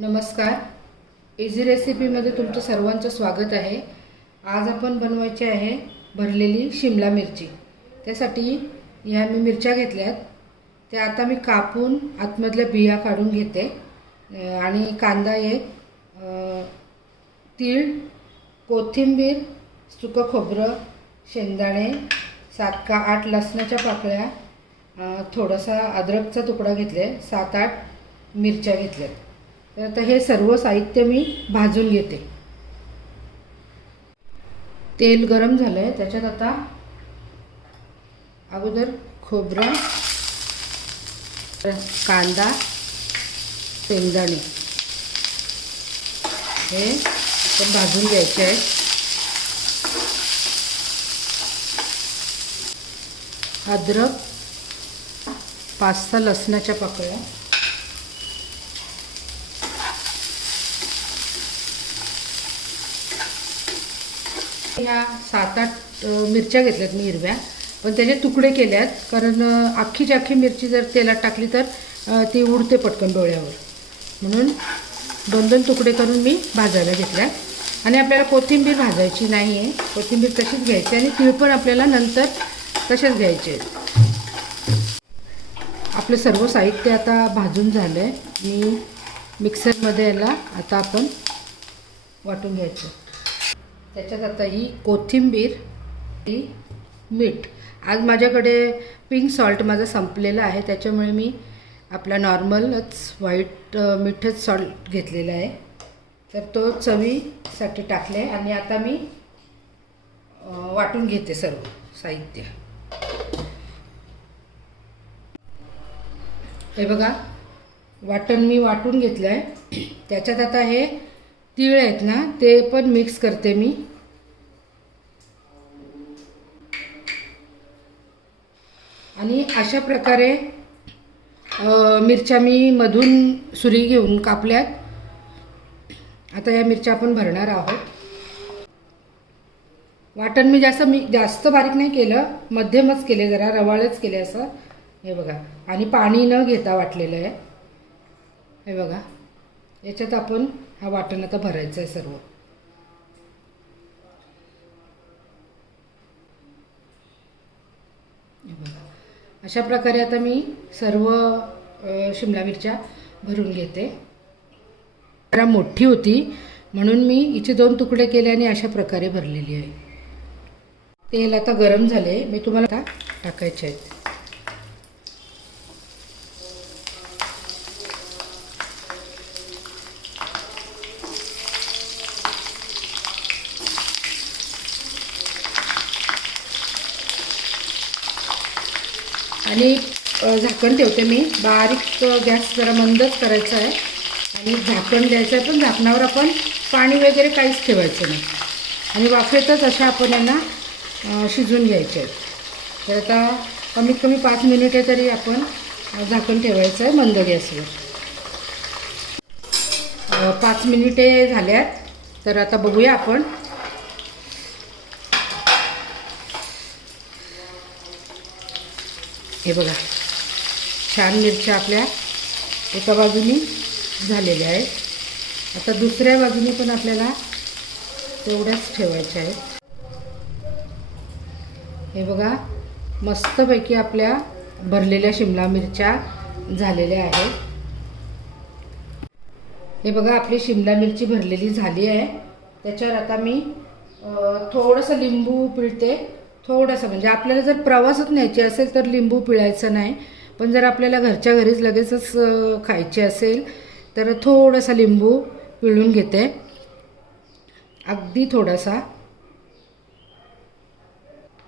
नमस्कार. इझी रेसिपीमध्ये तुमचं सर्वांचं स्वागत आहे. आज आपण बनवायची आहे भरलेली शिमला मिरची. त्यासाठी ह्या मी मिरच्या घेतल्यात. त्या आता मी कापून आतमधल्या बिया काढून घेते. आणि कांदा एक तीळ कोथिंबीर सुकं खोबरं शेंगदाणे सात का आठ लसणाच्या पाकळ्या थोडासा अद्रकचा तुकडा घेतले सात आठ मिरच्या घेतल्यात. तर आता हे सर्व साहित्य मी भाजून घेते. तेल गरम झालं आहे त्याच्यात आता अगोदर खोबरं कांदा शेंगदाणे हे आपण भाजून घ्यायचे आहे अद्रक पाच सहा लसणाच्या पाकळ्या ह्या सात आठ मिरच्या घेतल्यात मी हिरव्या. पण त्याचे तुकडे केल्यात कारण अख्खीची अख्खी मिरची जर तेलात टाकली तर ती उडते पटकन डोळ्यावर. म्हणून दोन दोन तुकडे करून मी भाजायला घेतल्या आणि आपल्याला कोथिंबीर भाजायची नाही आहे कोथिंबीर तशीच घ्यायची आणि तीळ पण आपल्याला नंतर तसेच घ्यायचे. आहेत आपलं सर्व साहित्य आता भाजून झालं आहे मी मिक्सरमध्ये याला आता आपण वाटून घ्यायचं. त्याच्यात आता ही कोथिंबीर ही मीठ. आज माझ्याकडे पिंक सॉल्ट माझं संपलेलं आहे. त्याच्यामुळे मी आपला नॉर्मलच व्हाईट मीठच सॉल्ट घेतलेला आहे. तर तो चवीसाठी टाकले आणि आता मी वाटून घेते सर्व साहित्य. हे बघा वाटण मी वाटून घेतलं आहे त्याच्यात आता हे तीळ आहेत ना ते पण मिक्स करते मी. आणि अशा प्रकारे मिरच्या मी मधून सुरी घेऊन कापल्यात. आता या मिरच्या आपण भरणार आहोत. वाटण मी जास्त मी जास्त बारीक नाही केलं मध्यमच केले जरा रवाळच केले असं. हे बघा आणि पाणी न घेता वाटलेलं आहे. हे बघा याच्यात आपण हा वाटण आता भरायचं आहे सर्व अशा प्रकारे आता मी सर्व शिमला मिरच्या भरून घेते. जरा मोठी होती म्हणून मी हिचे दोन तुकडे केले आणि अशा प्रकारे भरलेली आहे. तेल आता गरम झाले मी तुम्हाला आता टाकायचे आहेत. आणि झाकण ठेवते मी. बारीक गॅस जरा मंदच करायचा आहे. आणि झाकण द्यायचं आहे पण झाकणावर आपण पाणी वगैरे काहीच ठेवायचं नाही. आणि वाफेतच अशा आपण यांना शिजून घ्यायचे आहेत. तर आता कमीत कमी पाच मिनिटे तरी आपण झाकण ठेवायचं आहे मंद गॅसवर. पाच मिनिटे झाल्यात तर आता बघूया आपण हे बघा. छान मिरच्या आपल्या एका बाजूनी झालेल्या आहेत. आता दुसऱ्या बाजूनी पण आपल्याला तेवढ्याच ठेवायच्या आहेत. हे बघा मस्तपैकी आपल्या भरलेल्या शिमला मिरच्या झालेल्या आहेत. हे बघा आपली शिमला मिरची भरलेली झाली आहे. त्याच्यावर आता मी थोडंसं लिंबू पिळते. थोडंसं म्हणजे आपल्याला जर प्रवासात न्यायची असेल तर लिंबू पिळायचं नाही. पण जर आपल्याला घरच्या घरीच लगेचच खायची असेल तर थोडासा लिंबू पिळून घेते. अगदी थोडासा.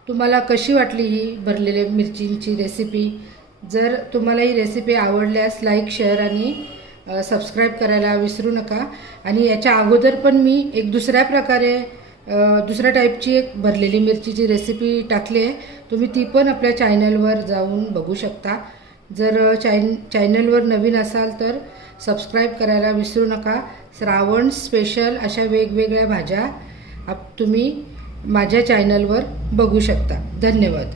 तुम्हाला कशी वाटली ही भरलेले मिरचींची रेसिपी? जर तुम्हाला ही रेसिपी आवडल्यास लाईक शेअर आणि सबस्क्राईब करायला विसरू नका. आणि याच्या अगोदर पण मी एक दुसऱ्या प्रकारे दुसऱ्या टाईपची एक भरलेली मिरचीची रेसिपी टाकली आहे. तुम्ही ती पण आपल्या चॅनलवर जाऊन बघू शकता. जर चॅन चॅनलवर नवीन असाल तर सबस्क्राईब करायला विसरू नका. श्रावण स्पेशल अशा वेगवेगळ्या भाज्या आप तुम्ही माझ्या चॅनलवर बघू शकता. धन्यवाद.